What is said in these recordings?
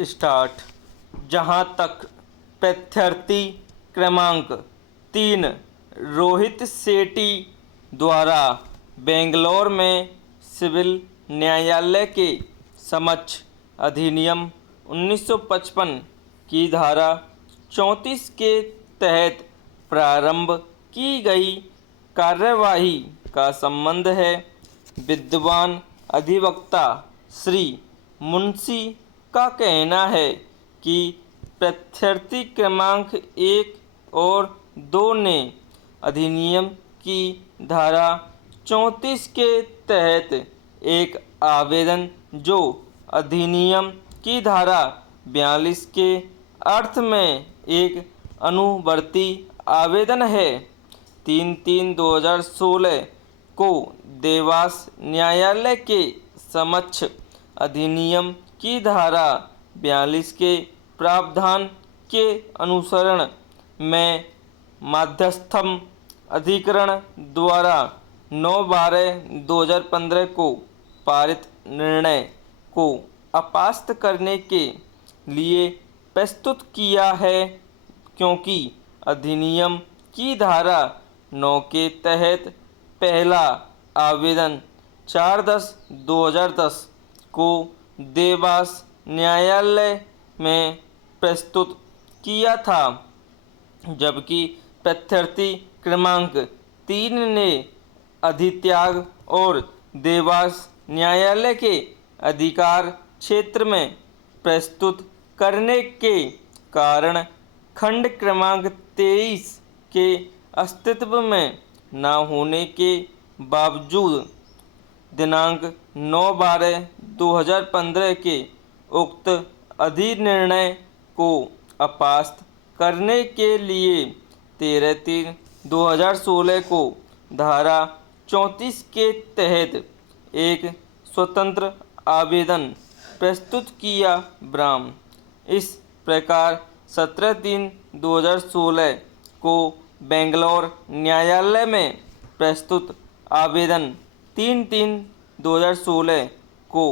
Start. जहां तक प्रत्यर्थी क्रमांक 3 रोहित सेठी द्वारा बेंगलोर में सिविल न्यायालय के समक्ष अधिनियम 1955 की धारा 34 के तहत प्रारंभ की गई कार्यवाही का संबंध है। विद्वान अधिवक्ता श्री मुंशी का कहना है कि प्रत्यर्थी क्रमांक 1 और 2 ने अधिनियम की धारा 34 के तहत एक आवेदन जो अधिनियम की धारा 42 के अर्थ में एक अनुवर्ती आवेदन है, 3/3/2016 को देवास न्यायालय के समक्ष अधिनियम की धारा 42 के प्रावधान के अनुसरण में मध्यस्थम अधिकरण द्वारा 9/12/2015 को पारित निर्णय को अपास्त करने के लिए प्रस्तुत किया है, क्योंकि अधिनियम की धारा 9 के तहत पहला आवेदन 4/10/2010 को देवास न्यायालय में प्रस्तुत किया था, जबकि प्रत्यर्थी क्रमांक 3 ने अधित्याग और देवास न्यायालय के अधिकार क्षेत्र में प्रस्तुत करने के कारण खंड क्रमांक 23 के अस्तित्व में न होने के बावजूद दिनांक 9/12/2015 के उक्त अधिनिर्णय को अपास्त करने के लिए 13/3/2016 को धारा 34 के तहत एक स्वतंत्र आवेदन प्रस्तुत किया। ब्राह्म इस प्रकार 17/3/2016 को बेंगलोर न्यायालय में प्रस्तुत आवेदन 3/3/2016 को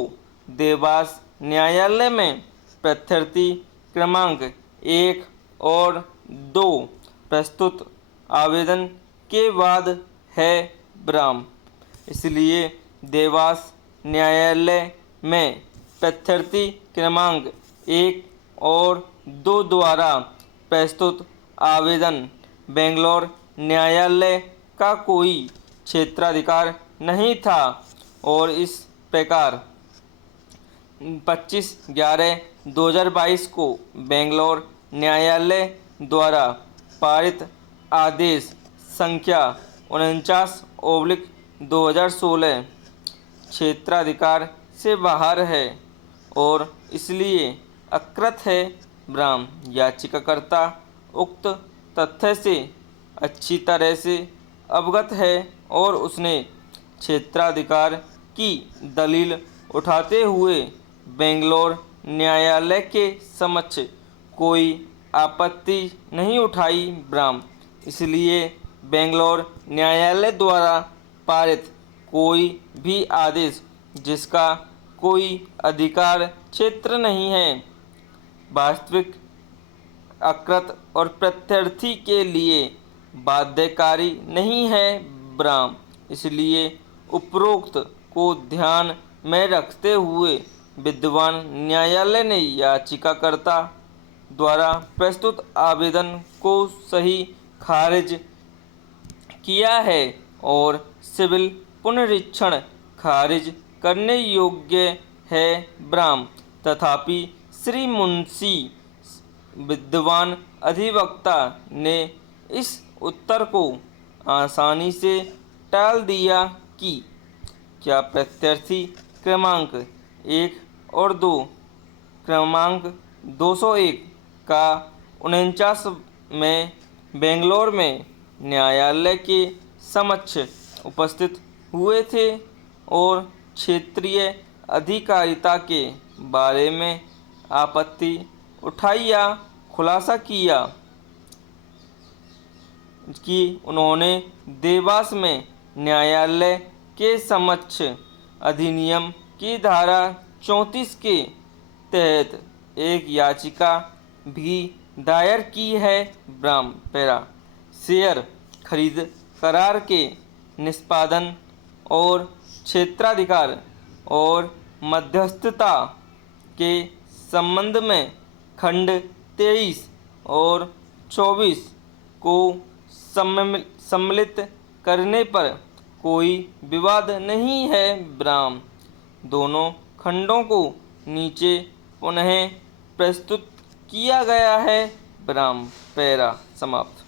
देवास न्यायालय में प्रत्यर्थी क्रमांक 1 और 2 प्रस्तुत आवेदन के बाद है। ब्राह्म इसलिए देवास न्यायालय में प्रत्यर्थी क्रमांक 1 और 2 द्वारा प्रस्तुत आवेदन बेंगलोर न्यायालय का कोई क्षेत्राधिकार नहीं था और इस प्रकार 25/11/2022 को बेंगलोर न्यायालय द्वारा पारित आदेश संख्या 49/2016 क्षेत्राधिकार से बाहर है और इसलिए अकृत है। ब्राह्म याचिकाकर्ता उक्त तथ्य से अच्छी तरह से अवगत है और उसने क्षेत्राधिकार की दलील उठाते हुए बेंगलोर न्यायालय के समक्ष कोई आपत्ति नहीं उठाई। ब्राह्म इसलिए बेंगलोर न्यायालय द्वारा पारित कोई भी आदेश जिसका कोई अधिकार क्षेत्र नहीं है, वास्तविक अकृत और प्रत्यर्थी के लिए बाध्यकारी नहीं है। ब्राह्म इसलिए उपरोक्त को ध्यान में रखते हुए विद्वान न्यायालय ने याचिकाकर्ता द्वारा प्रस्तुत आवेदन को सही खारिज किया है और सिविल पुनरीक्षण खारिज करने योग्य है। ब्राह्म तथापि श्री मुंशी विद्वान अधिवक्ता ने इस उत्तर को आसानी से टाल दिया कि क्या प्रत्यर्थी क्रमांक 1 और 2 क्रमांक 201 का 49 में बेंगलोर में न्यायालय के समक्ष उपस्थित हुए थे और क्षेत्रीय अधिकारिता के बारे में आपत्ति उठाई या खुलासा किया कि उन्होंने देवास में न्यायालय के समक्ष अधिनियम की धारा 34 के तहत एक याचिका भी दायर की है। ब्राह्म पैरा शेयर खरीद करार के निष्पादन और क्षेत्राधिकार और मध्यस्थता के संबंध में खंड 23 और 24 को सम्मिलित करने पर कोई विवाद नहीं है। ब्राह्म दोनों खंडों को नीचे पुनः प्रस्तुत किया गया है। ब्राह्म पैरा समाप्त।